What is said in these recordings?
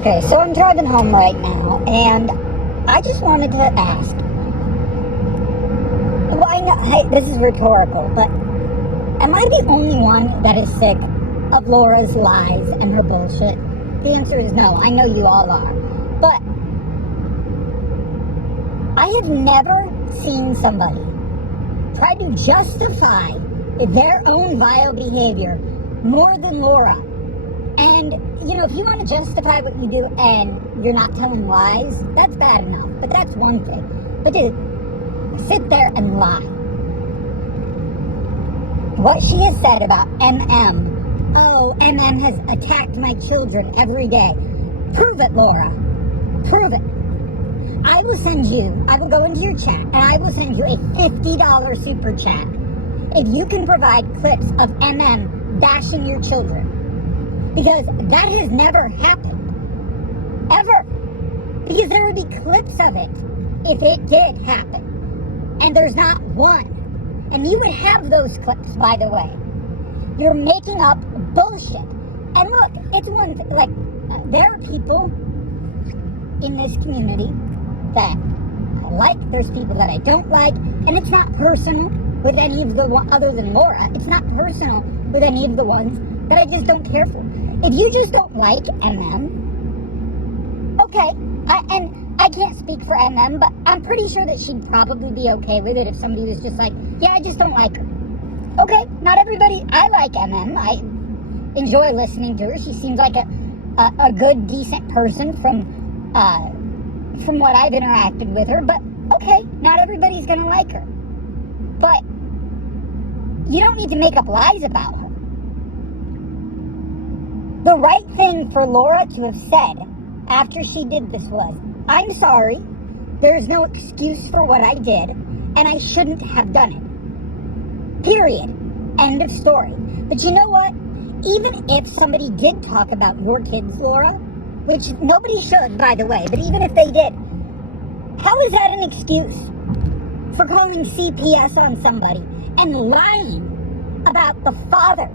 Okay, so I'm driving home right now, and I just wanted to ask, why not? Hey, this is rhetorical, but am I the only one that is sick of Laura's lies and her bullshit? The answer is no. I know you all are. But I have never seen somebody try to justify their own vile behavior more than Laura. And, if you want to justify what you do and you're not telling lies, that's bad enough. But that's one thing. But to sit there and lie. What she has said about MM. Oh, MM has attacked my children every day. Prove it, Laura. Prove it. I will go into your chat and I will send you a $50 super chat if you can provide clips of MM bashing your children. Because that has never happened. Ever. Because there would be clips of it if it did happen. And there's not one. And you would have those clips, by the way. You're making up bullshit. And look, it's one thing. Like, there are people in this community that I like. There's people that I don't like. And it's not personal with any of the other than Laura. It's not personal with any of the ones that I just don't care for. If you just don't like MM, okay, I can't speak for MM, but I'm pretty sure that she'd probably be okay with it if somebody was just like, yeah, I just don't like her. Okay, not everybody, I like MM, I enjoy listening to her, she seems like a good, decent person from what I've interacted with her, but okay, not everybody's gonna like her. But you don't need to make up lies about her. The right thing for Laura to have said after she did this was, I'm sorry, there is no excuse for what I did, and I shouldn't have done it. Period. End of story. But you know what? Even if somebody did talk about your kids, Laura, which nobody should, by the way, but even if they did, how is that an excuse for calling CPS on somebody and lying about the father,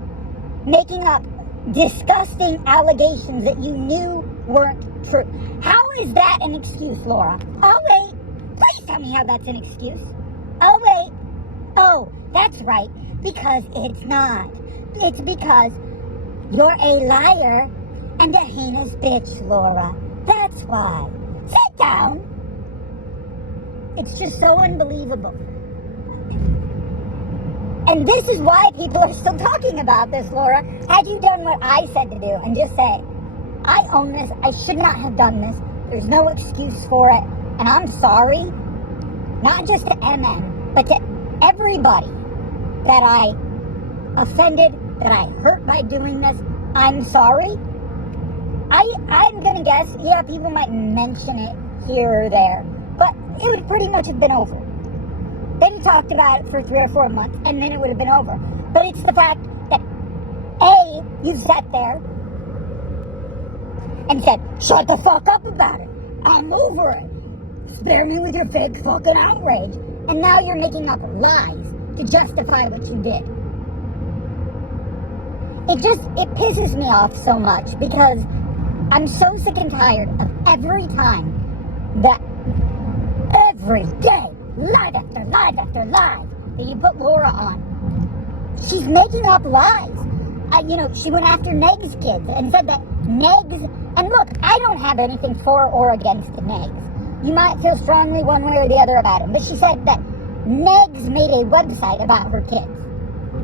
making up disgusting allegations that you knew weren't true? How is that an excuse, Laura? Oh, wait. Please tell me how that's an excuse. Oh, wait. Oh, that's right. Because it's not. It's because you're a liar and a heinous bitch, Laura. That's why. Sit down. It's just so unbelievable. And this is why people are still talking about this, Laura. Had you done what I said to do and just say, I own this, I should not have done this, there's no excuse for it, and I'm sorry, not just to MM, but to everybody that I offended, that I hurt by doing this, I'm sorry. I'm gonna guess, yeah, people might mention it here or there, but it would pretty much have been over. Then you talked about it for 3 or 4 months, and then it would have been over. But it's the fact that, A, you sat there and said, shut the fuck up about it. I'm over it. Spare me with your fake fucking outrage. And now you're making up lies to justify what you did. It pisses me off so much because I'm so sick and tired of every time that every day, live after live after live, that you put Laura on. She's making up lies. She went after Meg's kids and said that Meg's, and look, I don't have anything for or against the Megs. You might feel strongly one way or the other about him, but she said that Meg's made a website about her kids.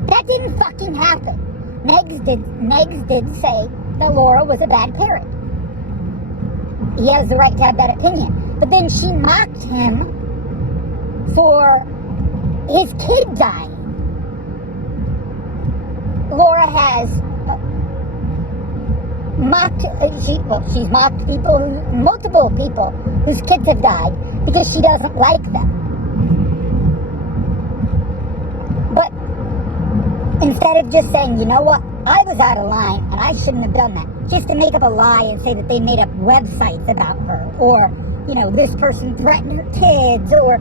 That didn't fucking happen. Megs did say that Laura was a bad parent. He has the right to have that opinion. But then she mocked him for his kid dying. Laura has she's mocked multiple people whose kids have died because she doesn't like them. But instead of just saying, you know what, I was out of line and I shouldn't have done that, just to make up a lie and say that they made up websites about her, or, this person threatened her kids, or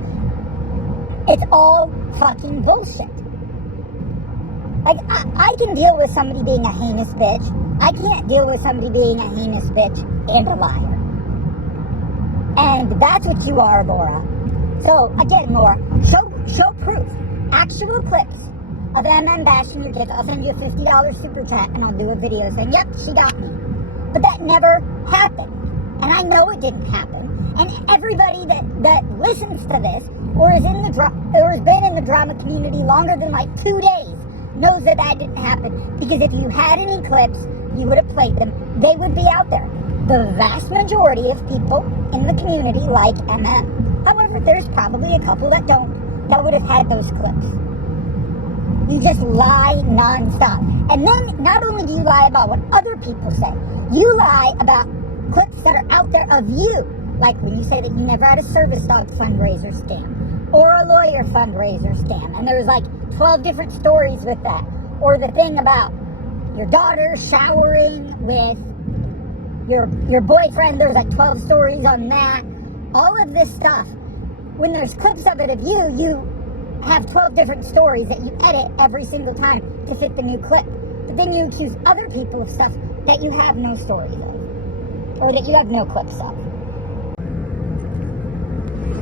it's all fucking bullshit. Like, I can deal with somebody being a heinous bitch. I can't deal with somebody being a heinous bitch and a liar. And that's what you are, Laura. So, again, Laura, show proof. Actual clips of MM bashing your kids. I'll send you a $50 super chat and I'll do a video saying, yep, she got me. But that never happened. And I know it didn't happen. And everybody that listens to this or is in the or has been in the drama community longer than like 2 days knows that didn't happen. Because if you had any clips, you would have played them. They would be out there. The vast majority of people in the community like MM. However, there's probably a couple that don't, that would have had those clips. You just lie nonstop. And then, not only do you lie about what other people say, you lie about clips that are out there of you. Like when you say that you never had a service dog fundraiser scam, or a lawyer fundraiser scam, and there's like 12 different stories with that. Or the thing about your daughter showering with your boyfriend, there's like 12 stories on that. All of this stuff, when there's clips of it of you, you have 12 different stories that you edit every single time to fit the new clip. But then you accuse other people of stuff that you have no stories of, or that you have no clips of.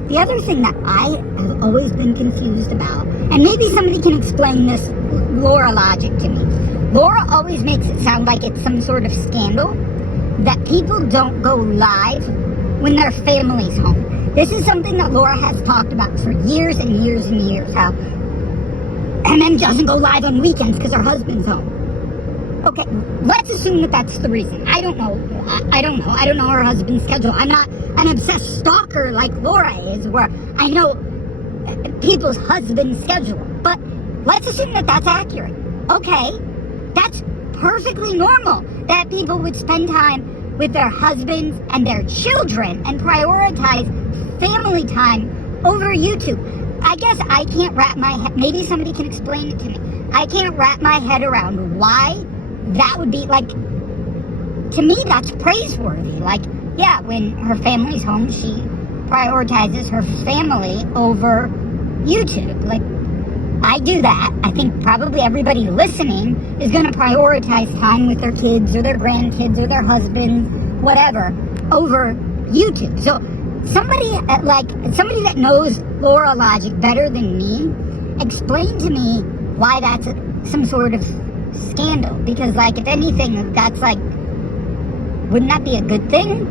The other thing that I have always been confused about, and maybe somebody can explain this Laura logic to me. Laura always makes it sound like it's some sort of scandal that people don't go live when their family's home. This is something that Laura has talked about for years and years and years, how MM doesn't go live on weekends because her husband's home. Okay, let's assume that that's the reason. I don't know. I don't know. I don't know her husband's schedule. I'm not an obsessed stalker like Laura is, where I know people's husband's schedule. But let's assume that that's accurate. Okay, that's perfectly normal that people would spend time with their husbands and their children and prioritize family time over YouTube. I guess I can't wrap my head, maybe somebody can explain it to me. I can't wrap my head around why that would be, like, to me that's praiseworthy. Like, yeah, when her family's home, she prioritizes her family over YouTube. Like, I do that. I think probably everybody listening is going to prioritize time with their kids or their grandkids or their husbands, whatever, over YouTube. So somebody that knows Laura logic better than me, explain to me why that's some sort of scandal. Because, like, if anything, that's like, wouldn't that be a good thing?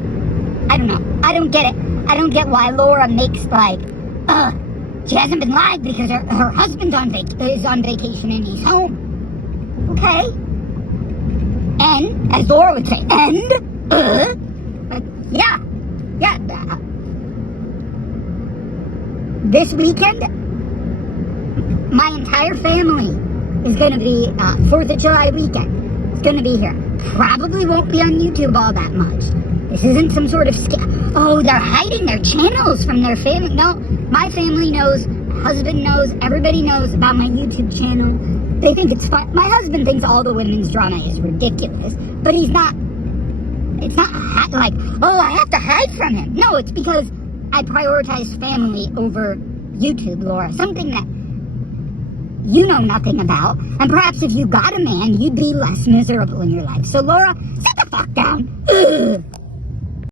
I don't know. I don't get it. I don't get why Laura makes, like, she hasn't been live because her husband's is on vacation and he's home. Okay. And, as Laura would say, yeah. This weekend, my entire family is going to be 4th of July weekend. It's going to be here. Probably won't be on YouTube all that much. This isn't some sort of scam. Oh, they're hiding their channels from their family. No, my family knows, husband knows, everybody knows about my YouTube channel. They think it's fun. My husband thinks all the women's drama is ridiculous, but he's not, it's not like, oh, I have to hide from him. No, it's because I prioritize family over YouTube, Laura. Something that you know nothing about. And perhaps if you got a man, you'd be less miserable in your life. So, Laura, sit the fuck down. Ugh.